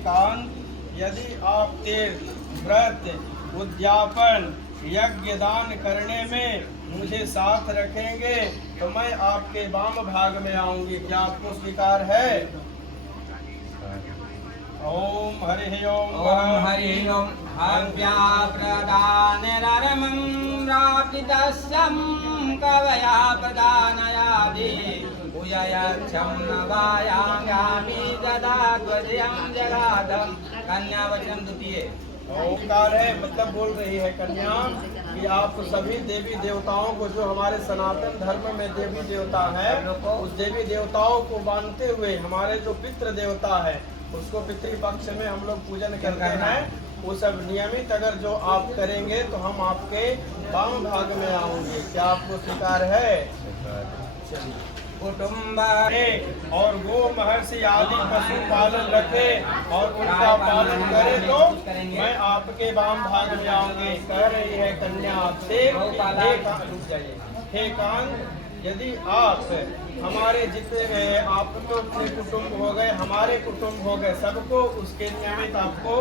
कांत, यदि आप तीर्थ, व्रत, उद्यापन, यज्ञ दान करने में मुझे साथ रखेंगे तो मैं आपके वाम भाग में आऊंगी। क्या आपको स्वीकार है? ओम हरि ओम। ओम हरि ओम। हव्या प्रदानरमं प्राप्तितस्यं कवया प्रदानयादि पूजयक्षं नवायाङ्गामि ददात्वजयं जगादं। कन्या वचन द्वितीय ओंकार है, मतलब बोल रही है कन्या कि आप सभी देवी देवताओं को, जो हमारे सनातन धर्म में देवी देवता है, उस देवी देवताओं को मानते हुए हमारे जो पितृ देवता है उसको पितृपक्ष में हम लोग पूजन करते हैं। वो सब नियमित अगर जो आप करेंगे तो हम आपके वाम भाग में आएंगे। क्या आपको स्वीकार है? कुटुंब और गो महर्षि आदि पशु पालन रखे और उनका पालन करे तो मैं आपके वाम भाग में आऊंगी। कह रही है कन्या आपसे, हे कांत, यदि आप हमारे जितने आपको अपने कुटुंब हो गए, हमारे कुटुंब हो गए, सबको उसके नियमित आपको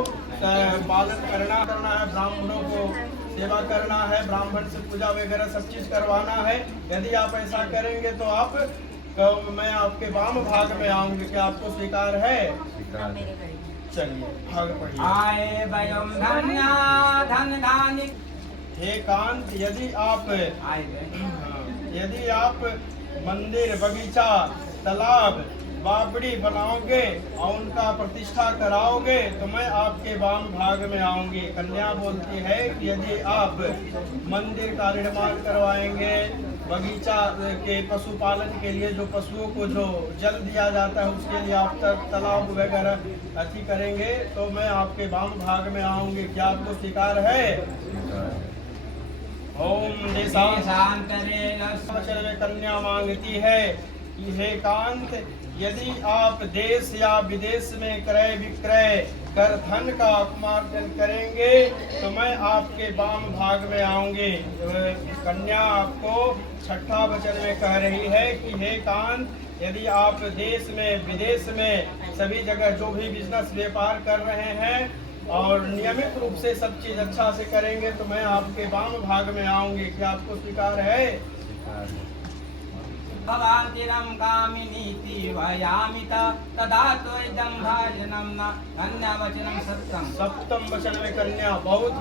पालन करना है। ब्राह्मणों को सेवा करना है, ब्राह्मण से पूजा वगैरह सब चीज करवाना है। यदि आप ऐसा करेंगे तो आप मैं आपके वाम भाग में आऊंगी। क्या आपको स्वीकार है? चलिए भाग पढ़िए। आए वयम धन्या धन धानि। हे कांत, यदि आप मंदिर, बगीचा, तालाब, बावड़ी बनाओगे और उनका प्रतिष्ठा कराओगे तो मैं आपके वाम भाग में आऊंगी। कन्या बोलती है कि यदि आप मंदिर का निर्माण करवाएंगे, बगीचा के पशुपालन के लिए जो पशुओं को जो जल दिया जाता है उसके लिए आप तालाब वगैरह अति करेंगे तो मैं आपके वाम भाग में आऊंगी। क्या आपको स्वीकार है? ओम देशांतरे वचन में कन्या मांगती है कि हे कांत, यदि आप देश या विदेश में क्रय विक्रय कर धन का उपार्जन करेंगे तो मैं आपके वाम भाग में आऊंगी। कन्या आपको छठा वचन में कह रही है कि हे कांत, यदि आप देश में विदेश में सभी जगह जो भी बिजनेस व्यापार कर रहे हैं और नियमित रूप से सब चीज अच्छा से करेंगे तो मैं आपके वाम भाग में आऊंगी। क्या आपको स्वीकार है? भवान्तिरं कामिनीति वयामित तदा त्वइदं भाजनं न। कन्या वचनं सत्यं। सप्तम वचन में कन्या बहुत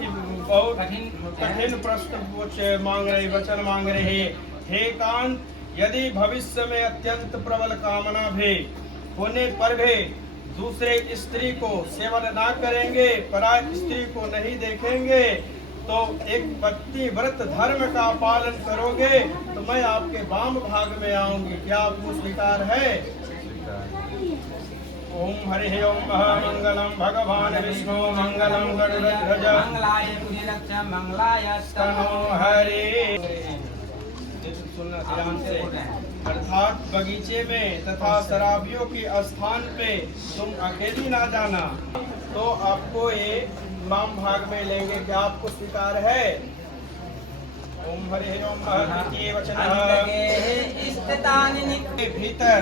कठिन प्रश्न मांग रही, वचन मांग रही। हे कांत, यदि भविष्य में अत्यंत प्रबल कामना भी होने पर भी दूसरे स्त्री को सेवन ना करेंगे, पराय स्त्री को नहीं देखेंगे तो एक पति व्रत धर्म का पालन करोगे तो मैं आपके वाम भाग में आऊंगी। क्या आपको स्वीकार है? ओम हरि ओम। मंगलम भगवान विष्णु मंगलम गरुड़ध्वज मंगलाय पुण्यरक्ष मंगलाय तनो हरि। सुनना ध्यान से। अर्थात बगीचे में तथा शराबियों के स्थान पे तुम अकेली ना जाना तो आपको ये वाम भाग में लेंगे। क्या आपको स्वीकार है? ओम हरि ओम। वचन के भीतर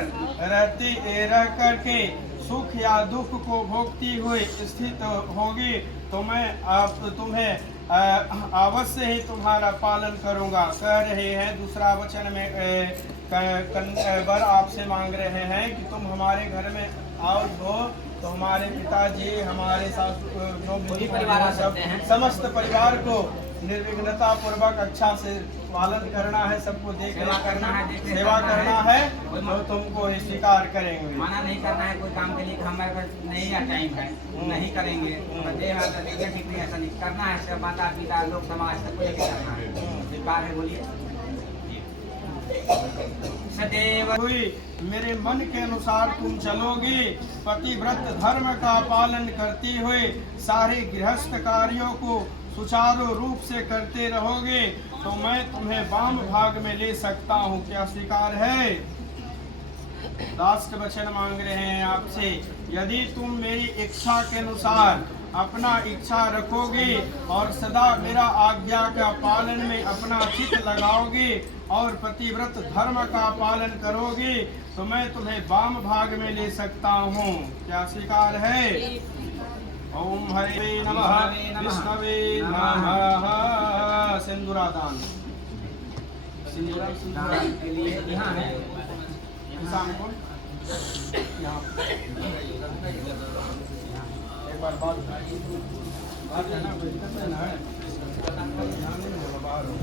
रह करके सुख या दुख को भोगती हुई स्थित होगी तो मैं तुम्हें अवश्य ही तुम्हारा पालन करूंगा। कह रहे हैं दूसरा वचन में वर आपसे मांग रहे हैं कि तुम हमारे घर में आओ तो हमारे पिताजी, हमारे सासू, जो भी परिवार सब समस्त परिवार को निर्विघ्नता पूर्वक अच्छा से पालन करना है, सबको सेवा करना है, सेवा करना है तो तुमको स्वीकार करेंगे। मना नहीं करना है कोई काम के लिए कि हमारे पास नहीं है, टाइम है, नहीं करेंगे। ऐसा नहीं करना है, सब माता पिता लोग समाज सबको लेकर करना है। स्वीकार है, बोलिए। सदैव हुई मेरे मन के अनुसार तुम चलोगी, पतिव्रत धर्म का पालन करती हुई सारे गृहस्थ कार्यों को सुचारू रूप से करते रहोगे तो मैं तुम्हें वाम भाग में ले सकता हूँ। क्या स्वीकार है? लास्ट वचन मांग रहे हैं आपसे, यदि तुम मेरी इच्छा के अनुसार अपना इच्छा रखोगे और सदा मेरा आज्ञा का पालन में अपना चित्त लगाओगे और पतिव्रत धर्म का पालन करोगे तो मैं तुम्हें वाम भाग में ले सकता हूँ। क्या स्वीकार है? हरे नमः विष्णवे नमः। सिंदूरादान दान के लिए यहाँ है। शाम को यहाँ एक बार बात है ना, कोई दिक्कत नहीं है। यहाँ नहीं होगा, बाहर होगा।